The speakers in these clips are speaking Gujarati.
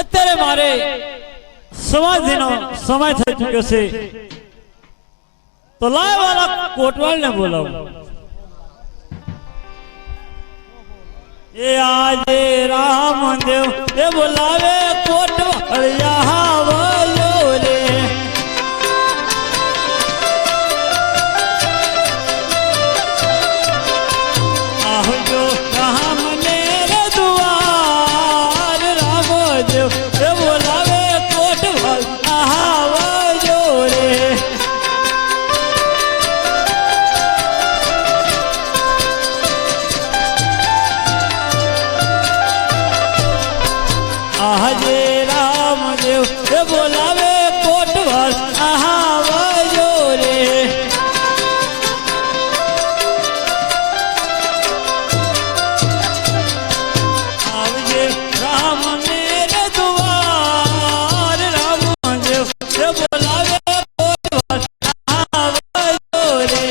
અત્યારે મારે સમાધિનો સમય થઈ ચૂક્યો છે, તો લાય વાળા કોટવાલને બોલાવો. એ આજે રામદેવ એ બોલાવે કોટવાળિયા વાયો રે. આવજો રામને રે દુઆર, રામદેવ એ બોલાવે કોટવાળિયા વાયો રે. આજે રામદેવ એ બોલાવે કોટવાલ આહાવાજો રે. આવજે રામને રે દુઆર, રામદેવ એ બોલાવે કોટવાલ આહાવાજો રે.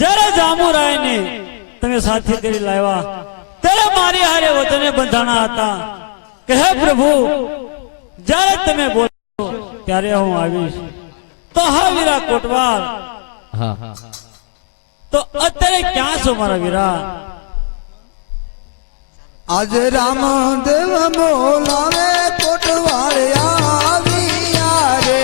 જયારે જામુરાયને તમે સાથી કરી લાવ્યા ત્યારે મારી હારે વતને બંધાણા હતા કે હે પ્રભુ, જયારે તમે બોલો ત્યારે હું આવીશ. તો હા વીરા કોટવાલ, તો અત્યારે ક્યાં છો મારા વીરા? આજે રામદેવ બોલાવે કોટવાળિયા આવ્યા રે.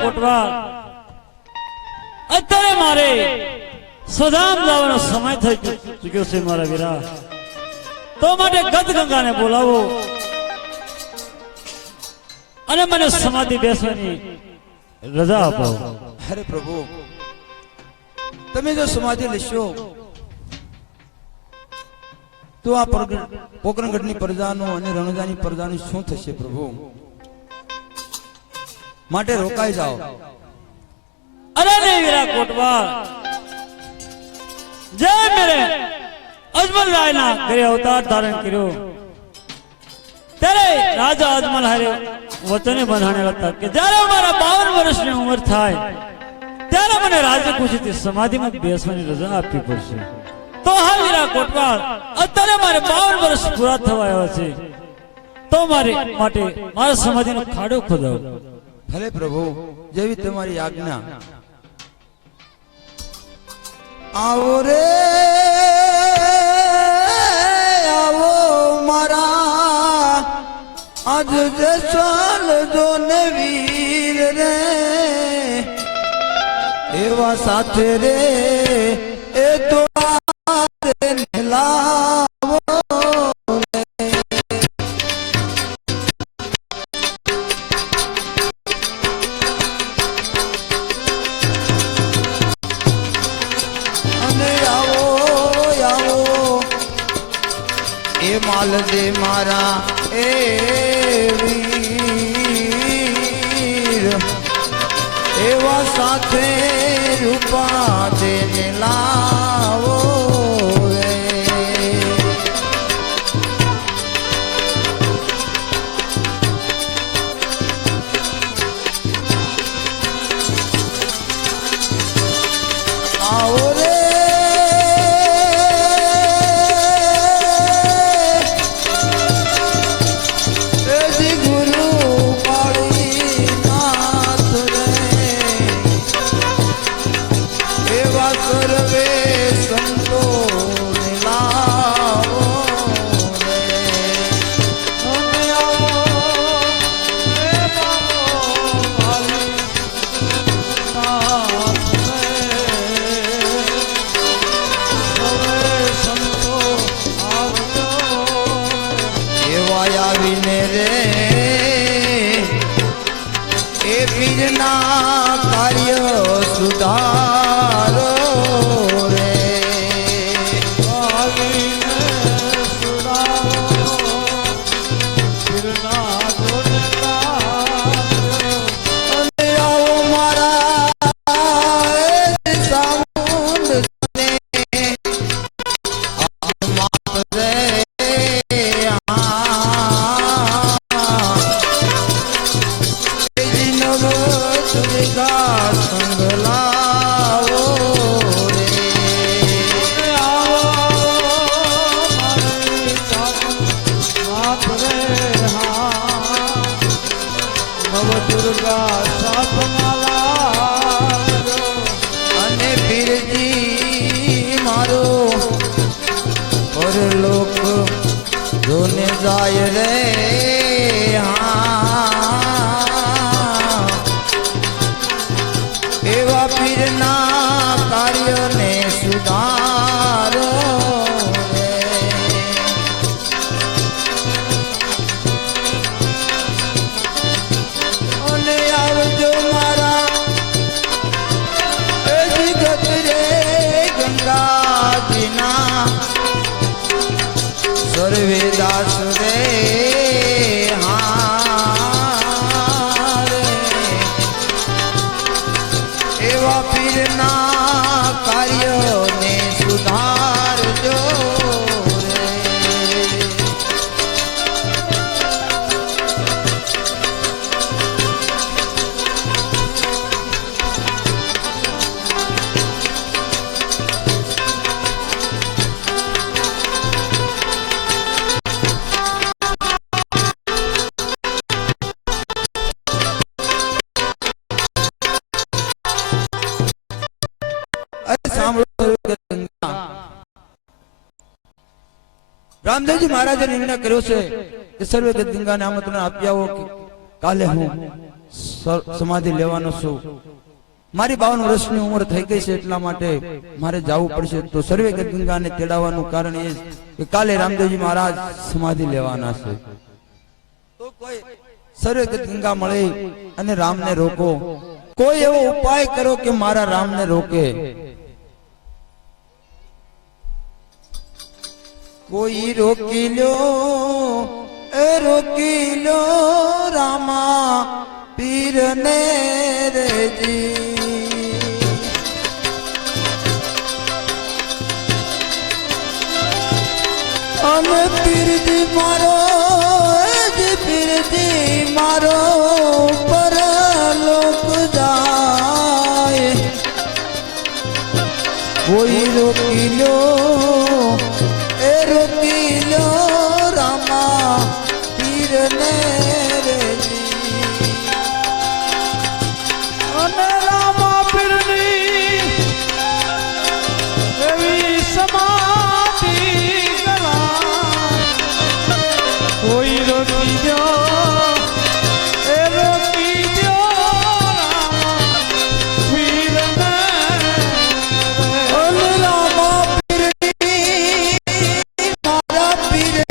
કોટવાલ, અત્યારે મારે સદામ જવાનો સમય થઈ ચૂક્યો છે મારા વીરા. તો માટે ગદગંગાને બોલાવો અને મને સમાધિ બેસવાની રજા આપો. અરે પ્રભુ, તમે જો સમાધિ લેશો તો આ પોકરણગઢની પ્રજાનું અને રણુજાની પ્રજાનું શું થશે પ્રભુ? માટે રોકાઈ જાઓ. અરે નહીં વીરા કોટવાલ, જે મેરે અજમલ રાયના ઘરે અવતાર ધારણ કર્યો ત્યારે રાજા અજમલ હારે વતને બંધાણેલા હતા કે જ્યારે અમારા 52 વર્ષની ઉંમર થાય ત્યારે મને રાજ્ય ખુશીથી સમાધિમાં બેસવાની રજા આપવી પડશે. તો હા વીરા કોટવાલ, અત્યારે મારે 52 વર્ષ પૂરા થવા આવ્યા છે, તો મારે માટે મારા સમાધિનો ખાડો ખોદાવો. ભલે પ્રભુ, જેવી તમારી આજ્ઞા. આવો રે આવો મારા આજ જસલ જો ને વીર રે, એવા સાથે રે એ તો લાવો. માલ દે મારા એ વીર, એવા સાથે રૂપા દેને લાવો રે. આવો રે એજી ગુરુ પાળી નાથ રે એવા સર્વે સંતો ને લાવો રે અમે આવો રે બાબો પાળી નાથ રે સર્વે સંતો આવજો એવા આવીને રે એ પીરના કાર્ય સુધારો રે આવીને સુરાવો પીરના જોડતા અને આવો મારા એ સાઉન્ડ ને આત્મા રે દુર્ગા સંગલાવો રે દુર્ગા સાતમાલા અને પીરજી મારો પરલોક જોને જાય રે એવા પીરના કાર્યને સુધારો રે અને આવજો મારા એ જગત રે ગંગાજીના સર્વે દાસ રે રે એવા પીરના કાર્યને સુધારજો રે રામદેવજી મહારાજે નિર્ણય કર્યો છે કે સર્વે ગંગાને આમંત્રણ આપી આવો કે કાલે હું સમાધિ લેવાનો છું મારી 52 વર્ષની ઉંમર થઈ ગઈ છે એટલા માટે મારે જવું પડશે તો સર્વે ગંગાને તેડાવવાનું કારણ એ કે કાલે રામદેવજી મહારાજ સમાધિ લેવાના છે તો કોઈ સર્વે ગંગા મળે અને રામને રોકો કોઈ એવો ઉપાય કરો કે મારા રામને રોકે કોઈ રોકી લો રામા પીરને રેજી અમે પીરજી મારો પરલોક જાય કોઈ રોકી લો રામા પીરને રેજી અને રામા પીરની એવી સમાધિ કલા કોઈ રોકી દો એ રોકી દો રામા પીરને રામા પીરની મારા પીરને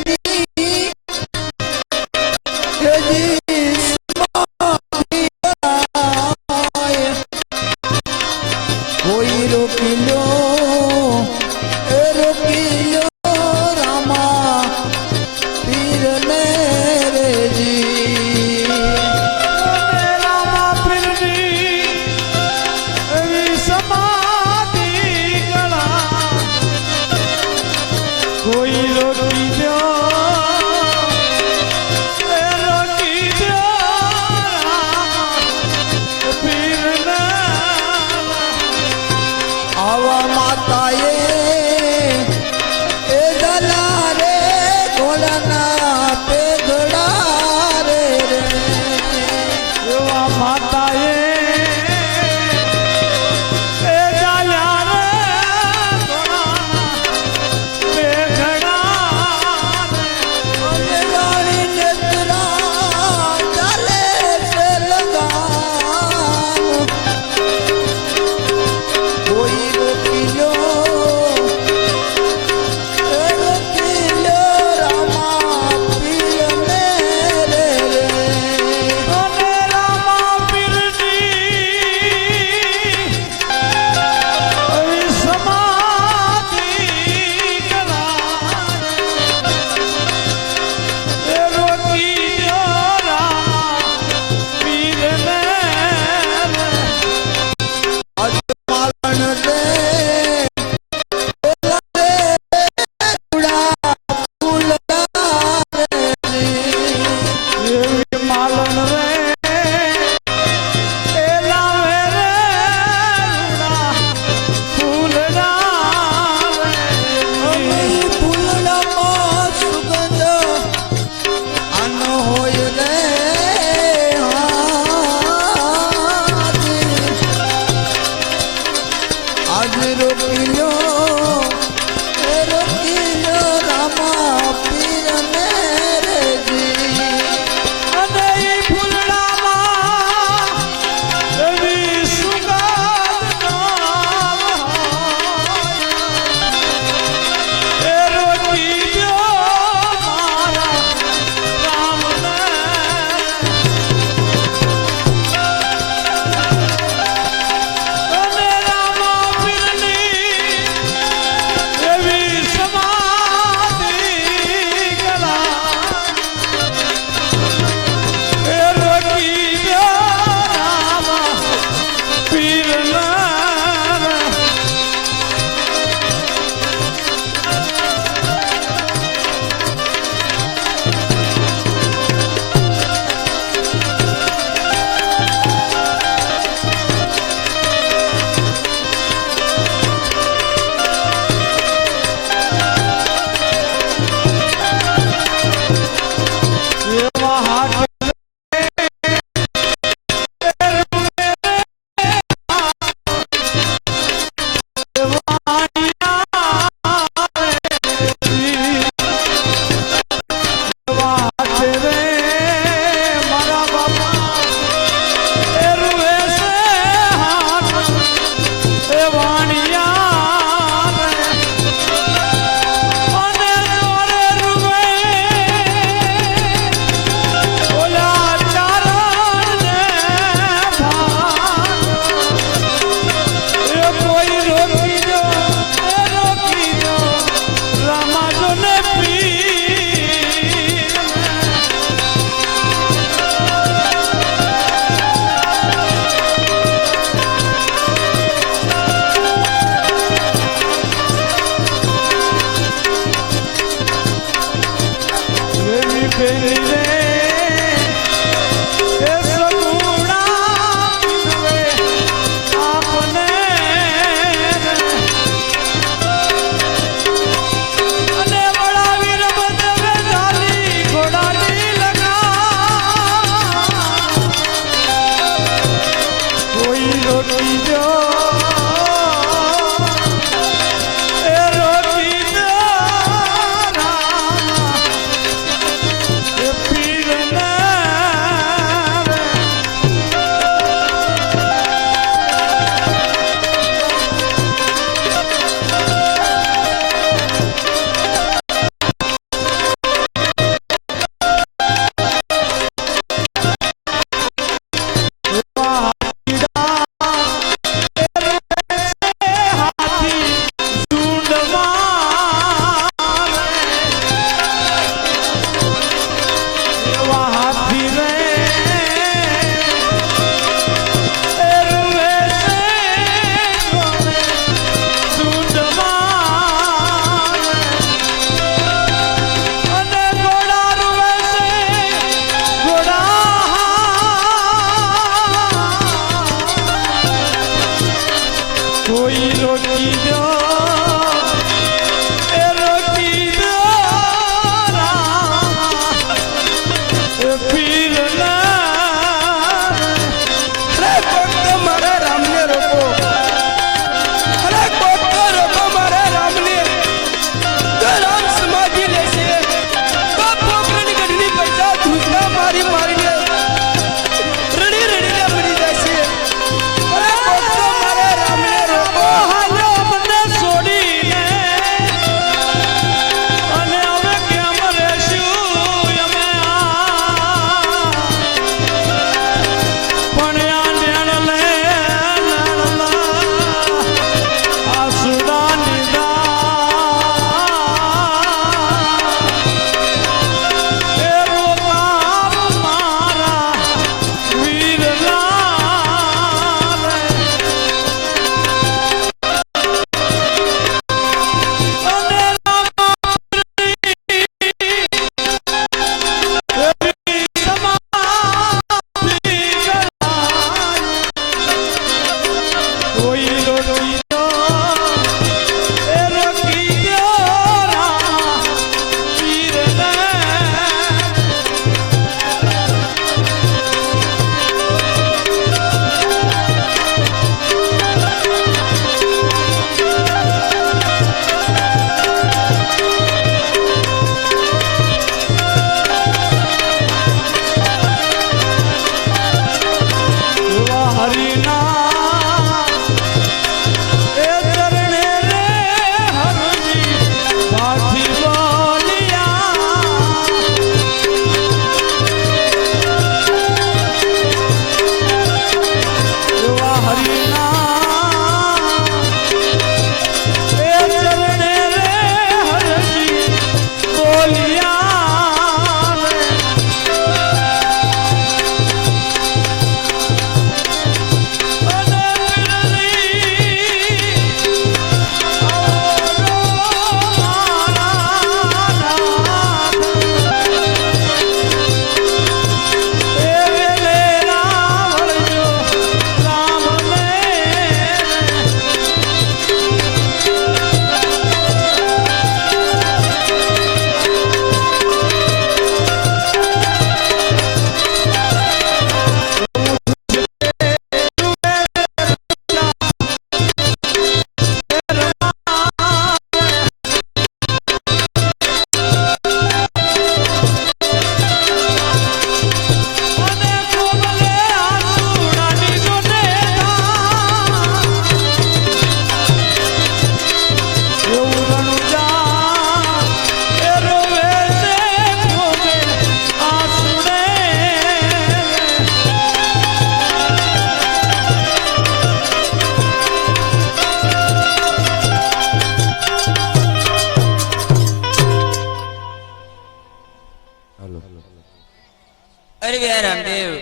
રામદેવ,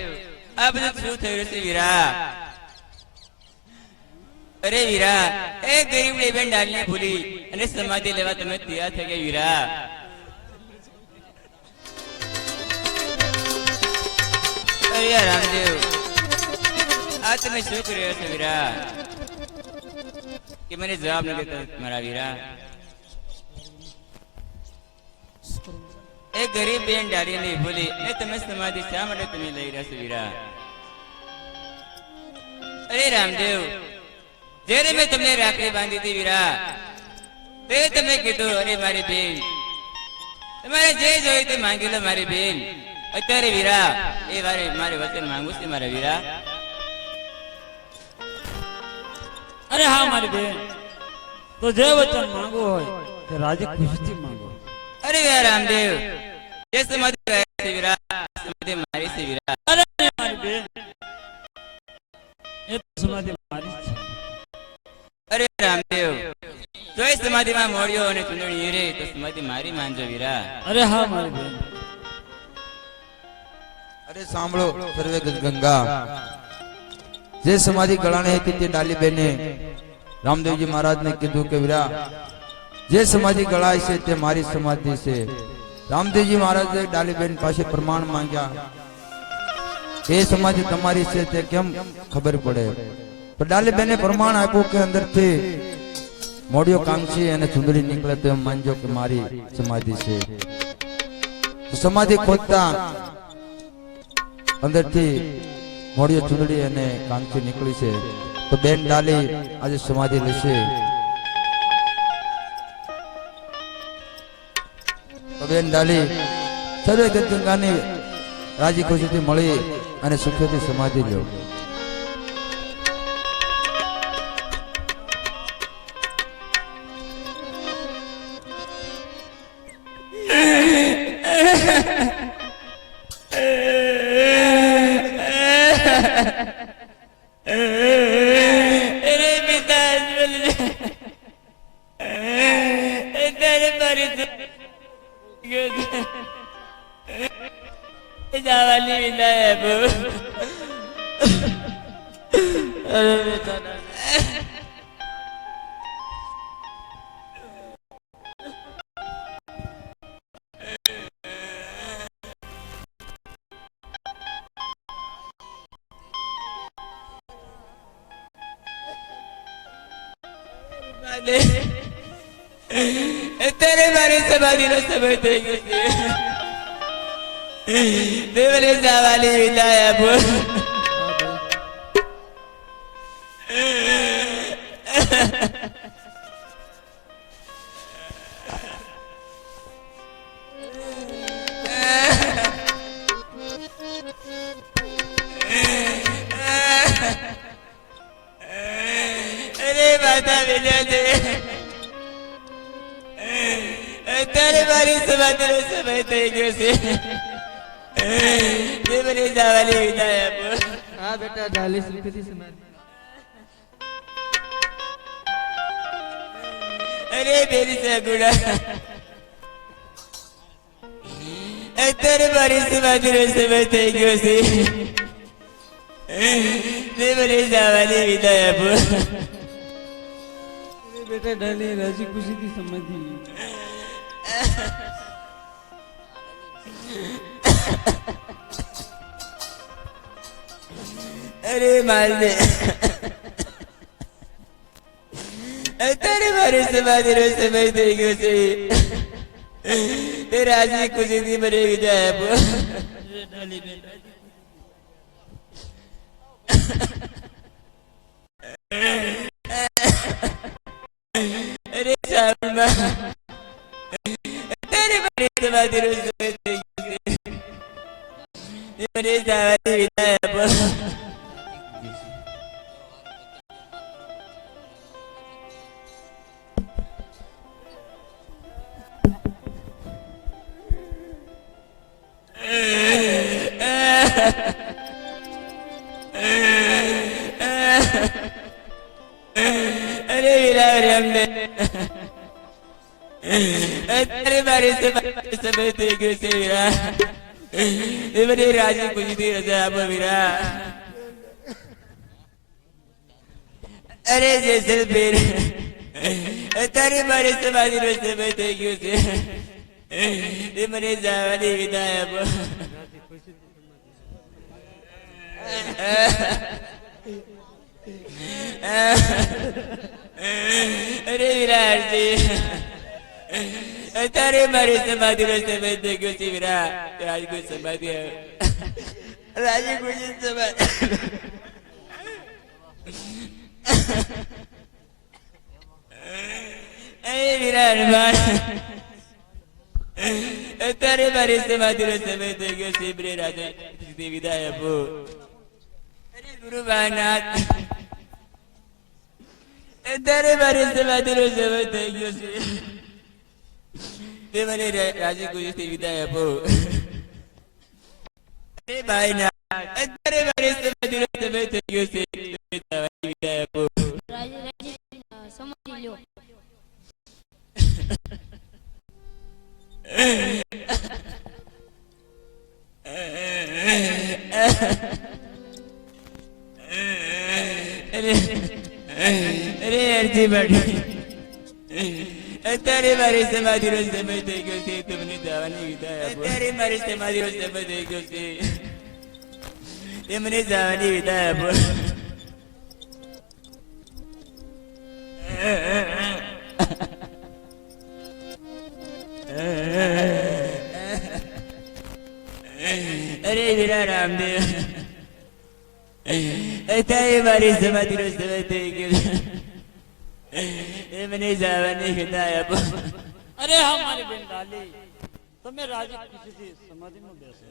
આ બધું શું થઈ રહ્યું છે વીરા? અરે વીરા, એ ગરીબ બેન ડાલને ભૂલી અને સમાધિ લેવા તમે તૈયાર થઈ ગયા વીરા. અરે યાર રામદેવ, આ તમે શું કરી રહ્યા છો વીરા? કે મને જવાબ ન દેતા મારા વીરા. એ ગરીબ બેન ડાળીને ભૂલી અને તમે સમાધિ શા માટે તમે લઈ રહ્યા છો વીરા? અરે રામદેવ, જ્યારે મેં તમને રાખડી બાંધી હતી વીરા, તે તમે કીધું અરે મારી બેન, તમારે જે જોઈએ તે માંગી લો મારી બેન. અત્યારે વીરા એ મારે વચન માંગુ છે મારા વીરા. અરે હા મારી બેન, તો જે વચન માંગવું હોય તે રાજી ખુશીથી માંગો. અરે વીરા રામદેવ, જે સમાધિ રહ્યા છે વીરા, સમાધિ મારી છે વીરા. અરે મારી બેન, એ તો સમાધિ મારી છે. અરે રામદેવ, જો એ સમાધિમાં મોડિયો અને ચૂંદડી રે તો સમાધિ મારી માનજો વીરા. અરે હા મારી બેન. અરે સાંભળો સર્વે ગંગા, જે સમાધિ ગળાણી હતી તે ડાલીબેને રામદેવજી મહારાજને કીધું કે વીરા, જે સમાધિ ગળાય છે તે મારી સમાધિ છે. રામદેવજી મહારાજે ડાલીબેન પાસે પ્રમાણ માંગ્યા, એ સમાધિ તમારી છે તે કેમ ખબર પડે? પણ ડાલીબેને પ્રમાણ આપ્યું કે અંદરથી મોડિયો કાંગસી અને ચુંદડી નીકળે તો એમ માનજો કે મારી સમાધિ છે. સમાધિ ખોદતા અંદરથી મોડિયો ચુંદડી અને કાંગસી નીકળી છે. તો બેન ડાલી આજે સમાધિ લેશે. તો બેન ડાલી સર્વે ગંગાની રાજી ખુશીથી મળી અને સુખેથી સમાધિ લ્યો. જવાની વિદાય આપો. અત્યારે મારી સમાધિનો સમય થઈ ગયો છે. દેવને જવાની વિદાય આપો. અરે માતા વિનય દે, અત્યારે મારી સમાધિનો સમય થઈ ગયો છે. દેવને જવાની વિદાય આપો. હા બેટા, ડાલી સુખથી સમાધિ. અરે બેરી સગુડા, અત્યારે મારી સમાધિનો સમય થઈ ગયો છે. દેવને જવાની વિદાય આપો. બેટા ડાલી રાજી ખુશીથી સમાધિ. અરે માલને, અત્યારે મારી સમાધિનો સમય થઈ ગયો છે. તે રાજી ખુશીથી મને વિદાય આપો. અરે સાવમાં, અત્યારે મારી સમાધિનો સમય થઈ ગયો છે. મને જવાની વિદાય આપો. અરે વીરા રામને, અત્યારે મારી સમય થઈ ગયો છે વીરા. એ મને રાજી ખુશીથી રજા આપો વીરા. અરે જેસલમેર, અત્યારે મારી સમાધિનો સમય થઈ ગયો છે. એ મને જવાની વિદાય આપો. અરે વિરાટજી, અત્યારે મારી સમાધિનો સમય થઈ ગયો છે વીરા. રાજગુરુ સમાધિ રાજગુરુ સમાધિ. વિરાટ અત્યારે મારી સમાધિનો સમય થઈ ગયો છે. બ્રે રાજા વિદાય આપો. અરે ગુરુ મહાનાથ, અત્યારે મારી સમાધિનો સમય થઈ ગયો છે. તે મને રાજી ખુશીથી વિદાય આપો. અરે ભાઈનાથ, અત્યારે મારી સમાધિનો સમય થઈ ગયો છે. વિદાય આપો. સમાધિ લ્યો. અરે અરજી બાટી, અત્યારે મારી સમાધિનો સમય થઈ ગયો છે. તમને જવાની વિદાય આપો. અત્યારે મારી સમાધિનો સમય થઈ ગયો છે. મને જવાની વિદાય આપો. અરે વીરા રામદેવ, અત્યારે મારી સમાધિનો સમય થઈ ગયો. મને જવાની વિદાય આપો. અરે હા મારી બેન ડાલી, તમે રાજી ખુશીથી સમાધિમાં બેસો.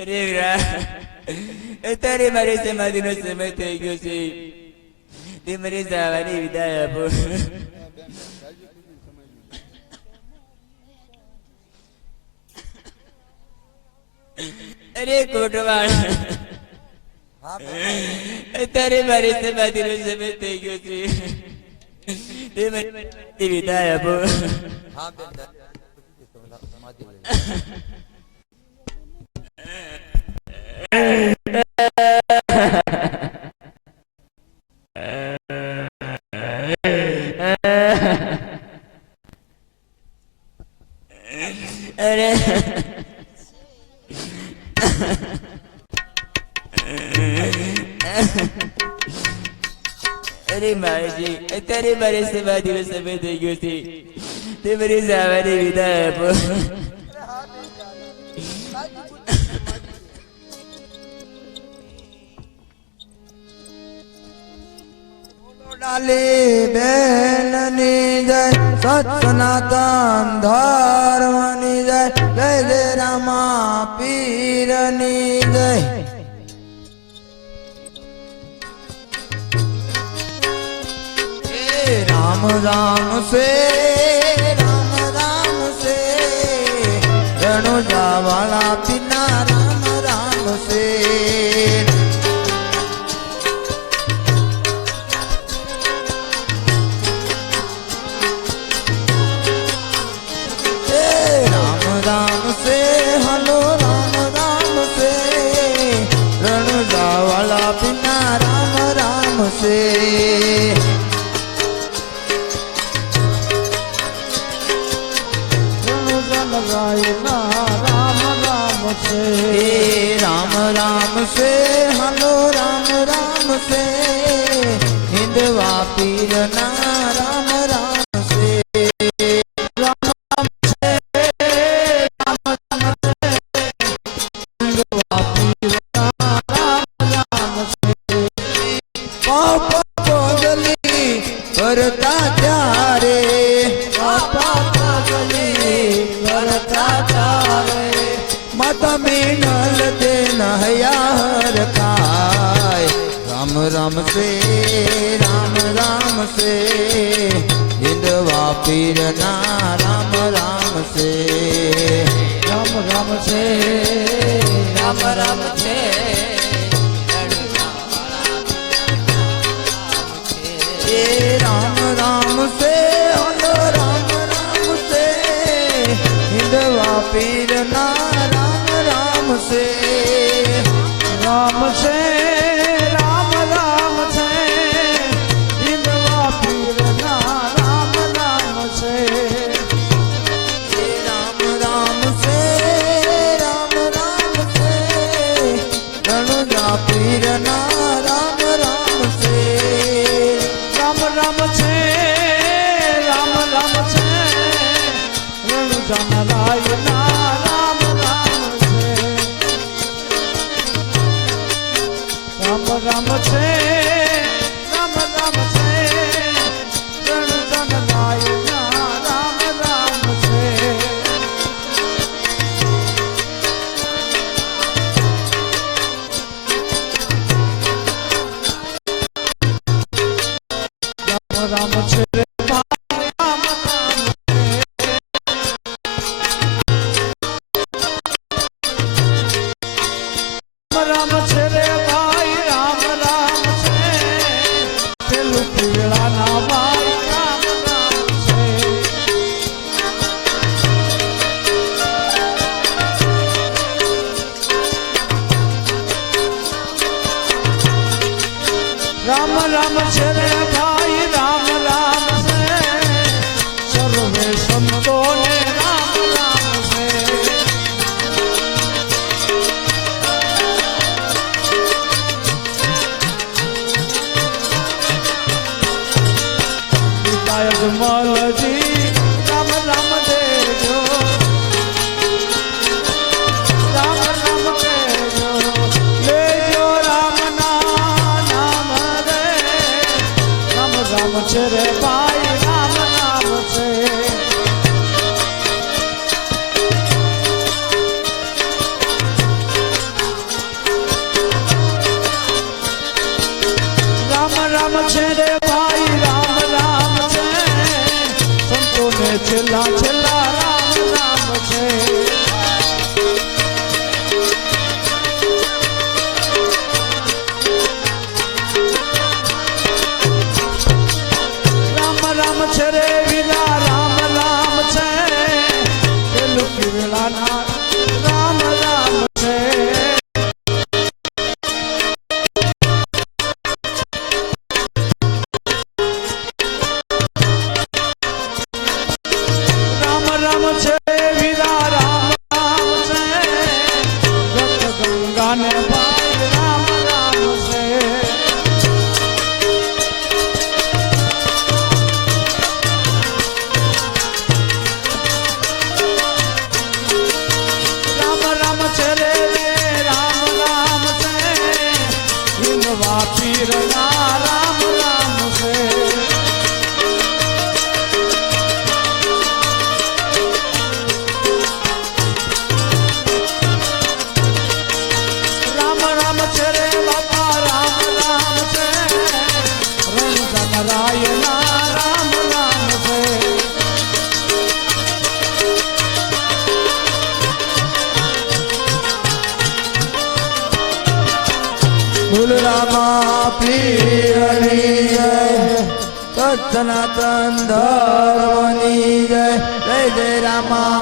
અરે વીરા, અત્યારે મારી સમાધિનો સમય થઈ ગયો છે. તે મને જવાની વિદાય આપો. અરે કોટવાળ, અત્યારે મારી સમાધિનો સમય થઈ ગયો છે. તે મને વિદાય આપો. અરે અરે માજી, અત્યારે મારી સમાધિનો સમય થઈ ગયો છે. તે મને જવાની વિદાય આપો. ડાલી બેનની જય, સત સનાતન ધર્મની જય, જય જય રામા પીરની જય. રામ રામ સે, રામ રામ સે, રણુજા વાળા પીના રામ રામ સે. રામ રામ સે, હલો રામ રામ સે, રણુજા વાળા પીના રામ રામ સે. રામ રામ સે, હલો રામ રામ સે, હિંદવા પીર ના રામ રામ સે. રામ રામ સે, રામ રામ સે, હિંદવા પીર ના રામ રામ સે. પાપા પોગલી કરતા ત્યારે, પાપા પોગલી કરતા ત્યારે, માતા મીનલ દે નહયાર ખાય. રામ રામ સે, રામ રામ સે, હિંદવા પીર ના રામ રામ સે. રામ રામ સે, રામ રામ છે. વિધવા પીર ના રામ રામ છે રામ છે રામ રામ છે વિધવા પીર ના રામ રામ છે રામ રામ છે રામ રામ છે રણુજા પીર ના રામ રામ છે રામ રામ છે રામ રામ છે રણુજા રાય ના રામ રામ છે રામ રામ છે રામ રામ છે રણુજા રાય ના રામ રામ છે રામ છે રે ભાઈ રામ રામ રામ છે રે ભાઈ રામ રામ છે પેલું પીળા ના ભાઈ રામ રામ છે રામ રામ છે રે ભાઈ રામ રામ છે સર્વે સંતો ને રામ રામ છે પિતાય જમલજી રામ રામ દેજો રામ રામ કહેજો લેજો રામ ના નામ રે રામ રામ છે રે ભાઈ રામ રામ છે રામ રામ છે રે ભાઈ રામ રામ છે સંતો ને છેલ્લા છેલ્લા રામ રામ છે રામ રામ છે રે વીરા રામ રામ છે પેલું પીળા ના રામ રામ છે રામ રામ છે વીરા રામ રામ છે રક્ત ગંગા ને ભાઈ રામ રામ છે રામ રામ છે રે રામ રામ છે વિધવા પીર ના રામ રામ છે રામ રામ છે રે બાપા રામ રામ છે રણુજા રાય ના રામ રામ છે ફૂલરામા પીરની જય સનાતન ધર્મની જય જય જય રામા